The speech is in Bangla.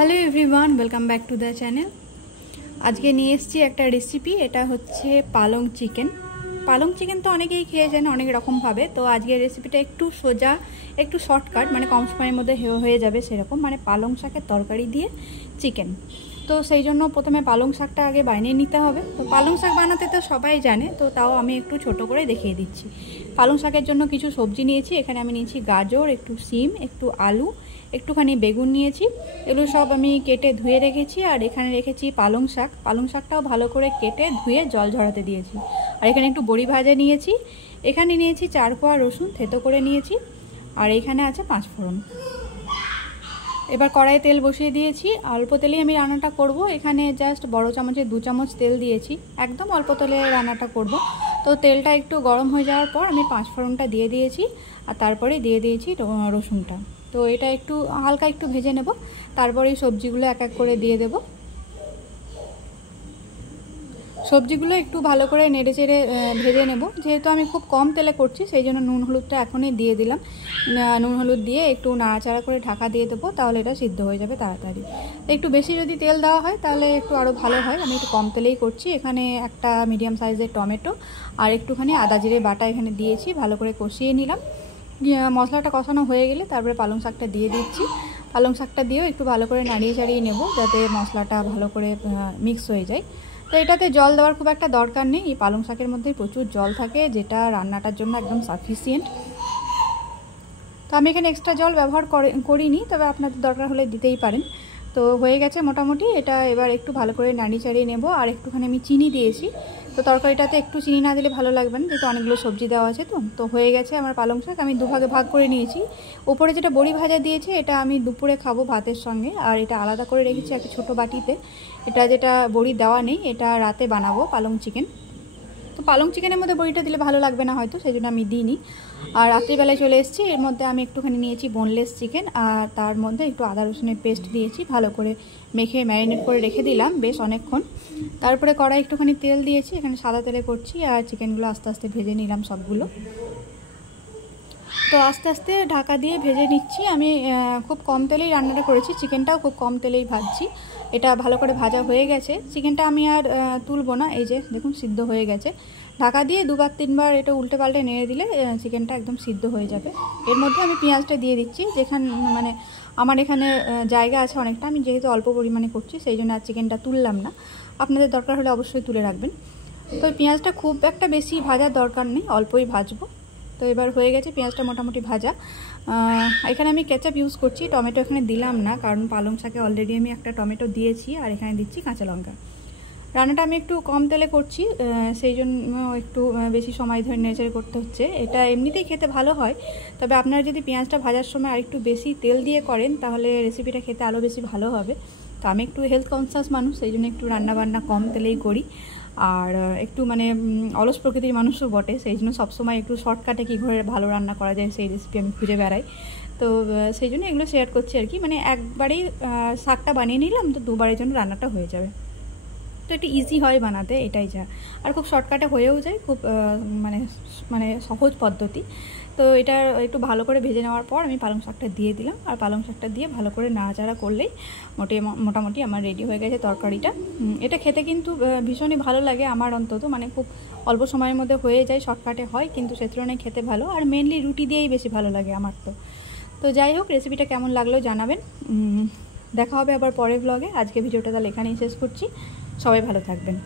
Hello everyone, welcome back to the channel. আজকে নিয়ে এসেছি একটা রেসিপি। এটা হচ্ছে পালং চিকেন। পালং চিকেন তো অনেকেই খেয়েছেন অনেক রকমভাবে। তো আজকের রেসিপিটা একটু সোজা, একটু শর্টকাট, মানে কম সময়ের মধ্যে হয়ে যাবে সেরকম, মানে পালং শাকের তরকারি দিয়ে চিকেন। তো সেই জন্য প্রথমে পালং শাকটা আগে বানিয়ে নিতে হবে। তো পালং শাক বানাতে তো সবাই জানে, তো তাও আমি একটু ছোট করে দেখিয়ে দিচ্ছি। পালং শাকের জন্য কিছু সবজি নিয়েছি। এখানে আমি নিয়েছি গাজর, একটু সিম, একটু আলু, একটুখানি বেগুন নিয়েছি। এগুলো সব আমি কেটে ধুয়ে রেখেছি। আর এখানে রেখেছি পালং শাক। পালং শাকটাও ভালো করে কেটে ধুয়ে জল ঝরাতে দিয়েছি। আর এখানে একটু বড়ি ভাজা নিয়েছি। এখানে নিয়েছি 4 কোয়া রসুন থেতো করে নিয়েছি। আর এখানে আছে 5 ফোড়ন। এবার কড়াইয়ে তেল বসিয়ে দিয়েছি। অল্প তেলেই আমি রান্নাটা করব। এখানে জাস্ট বড় চামচে 2 চামচ তেল দিয়েছি। একদম অল্প তেলে রান্নাটা করব। তো তেলটা একটু গরম হয়ে যাওয়ার পর আমি 5 ফোড়নটা দিয়ে দিয়েছি। আর তারপরে দিয়ে দিয়েছি রসুনটা। তো এটা একটু হালকা একটু ভেজে নেব। তারপরে এই সবজিগুলো এক এক করে দিয়ে দেব। সবজিগুলো একটু ভালো করে নেড়ে চেড়ে ভেজে নেব। যেহেতু আমি খুব কম তেলে করছি, সেই জন্য নুন হলুদটা এখনই দিয়ে দিলাম। নুন হলুদ দিয়ে একটু নাড়াচাড়া করে ঢাকা দিয়ে দেবো, তাহলে এটা সিদ্ধ হয়ে যাবে তাড়াতাড়ি। একটু বেশি যদি তেল দেওয়া হয় তাহলে একটু আরও ভালো হয়। আমি একটু কম তেলেই করছি। এখানে একটা মিডিয়াম সাইজের টমেটো আর একটুখানি আদা জিরে বাটা এখানে দিয়েছি। ভালো করে কষিয়ে নিলাম। মশলাটা কষানো হয়ে গেলে তারপরে পালং শাকটা দিয়ে দিচ্ছি। পালং শাকটা দিয়েও একটু ভালো করে নাড়িয়ে চাড়িয়ে নেব, যাতে মশলাটা ভালো করে মিক্স হয়ে যায়। তো এটাতে জল দেওয়ার খুব একটা দরকার নেই। এই পালং শাকের মধ্যে প্রচুর জল থাকে, যেটা রান্নাটার জন্য একদম সাফিসিয়েন্ট। তো আমি এখানে এক্সট্রা জল ব্যবহার করিনি, তবে আপনাদের দরকার হলে দিতেই পারেন। তো হয়ে গেছে মোটামুটি। এটা এবার একটু ভালো করে নাড়িয়ে চাড়িয়ে নেব। আর একটুখানি আমি চিনি দিয়েছি। তো তরকারিটাতে একটু চিনি না দিলে ভালো লাগবে না, যেহেতু অনেকগুলো সবজি দেওয়া আছে। তো হয়ে গেছে আমার পালং শাক। আমি দুভাগে ভাগ করে নিয়েছি। উপরে যেটা বড়ি ভাজা দিয়েছি, এটা আমি দুপুরে খাবো ভাতের সঙ্গে। আর এটা আলাদা করে রেখেছি একটা ছোটো বাটিতে। এটা যেটা বড়ি দেওয়া নেই, এটা রাতে বানাবো পালং চিকেন। তো পালং চিকেনের মধ্যে বড়িটা দিলে ভালো লাগবে না হয়তো, সেই জন্য আমি দিইনি। আর রাত্রিবেলায় চলে এসেছি। এর মধ্যে আমি একটুখানি নিয়েছি বোনলেস চিকেন। আর তার মধ্যে একটু আদা রসুনের পেস্ট দিয়েছি। ভালো করে মেখে ম্যারিনেট করে রেখে দিলাম বেশ অনেকক্ষণ। তারপরে কড়াই একটুখানি তেল দিয়েছি। এখানে সাদা তেলে করছি। আর চিকেনগুলো আস্তে আস্তে ভেজে নিলাম সবগুলো। তো আস্তে আস্তে ঢাকা দিয়ে ভেজে নিচ্ছি। আমি খুব কম তেলেই রান্নাটা করেছি। চিকেনটাও খুব কম তেলেই ভাজছি। এটা ভালো করে ভাজা হয়ে গেছে। চিকেনটা আমি আর তুলবো না। এই যে দেখুন, সিদ্ধ হয়ে গেছে। ঢাকা দিয়ে 2-3 বার এটা উল্টে পাল্টে নেড়ে দিলে চিকেনটা একদম সিদ্ধ হয়ে যাবে। এর মধ্যে আমি পেঁয়াজটা দিয়ে দিচ্ছি। মানে আমার এখানে জায়গা আছে অনেকটা, আমি যেহেতু অল্প পরিমাণে করছি সেই জন্য আর চিকেনটা তুললাম না। আপনাদের দরকার হলে অবশ্যই তুলে রাখবেন। তো পেঁয়াজটা খুব একটা বেশি ভাজার দরকার নেই, অল্পই ভাজবো। তো এবার হয়ে গেছে পেঁয়াজটা মোটামুটি ভাজা। এখানে আমি কেচাপ ইউজ করছি, টমেটো এখানে দিলাম না, কারণ পালং শাকে অলরেডি আমি একটা টমেটো দিয়েছি। আর এখানে দিচ্ছি কাঁচা লঙ্কা। রান্নাটা আমি একটু কম তেলে করছি, সেই জন্য একটু বেশি সময় ধরে নেড়েচেড়ে করতে হচ্ছে। এটা এমনিতেই খেতে ভালো হয়, তবে আপনারা যদি পেঁয়াজটা ভাজার সময় আর একটু বেশি তেল দিয়ে করেন তাহলে রেসিপিটা খেতে আরও বেশি ভালো হবে। তো আমি একটু হেলথ কনসাস মানুষ, সেই জন্য একটু রান্নাবান্না কম তেলেই করি। আর একটু মানে অলস প্রকৃতির মানুষও বটে, সেই জন্য সবসময় একটু শর্টকাটে কী করে ভালো রান্না করা যায় সেই রেসিপি আমি খুঁজে বেড়াই। তো সেই জন্য এগুলো শেয়ার করছি আর কি। মানে একবারেই শাকটা বানিয়ে নিলাম, তো দুবারের জন্য রান্নাটা হয়ে যাবে। তো একটু ইজি হয় বানাতে, এটাই যা। আর খুব শর্টকাটে হয়েও যায়, খুব মানে সহজ পদ্ধতি। তো এটা একটু ভালো করে ভেজে নেওয়ার পর আমি পালং শাকটা দিয়ে দিলাম। আর পালং শাকটা দিয়ে ভালো করে নাড়াচাড়া করলেই মোটামুটি আমার রেডি হয়ে গেছে তরকারিটা। এটা খেতে কিন্তু ভীষণই ভালো লাগে আমার অন্তত, মানে খুব অল্প সময়ের মধ্যে হয়ে যায়, শর্টকাটে হয়, কিন্তু সে তুলনায় খেতে ভালো। আর মেনলি রুটি দিয়েই বেশি ভালো লাগে আমার। তো যাই হোক, রেসিপিটা কেমন লাগলো জানাবেন। দেখা হবে আবার পরের ব্লগে। আজকে ভিডিওটা তাহলে এখানেই শেষ করছি। সবাই ভালো থাকবেন।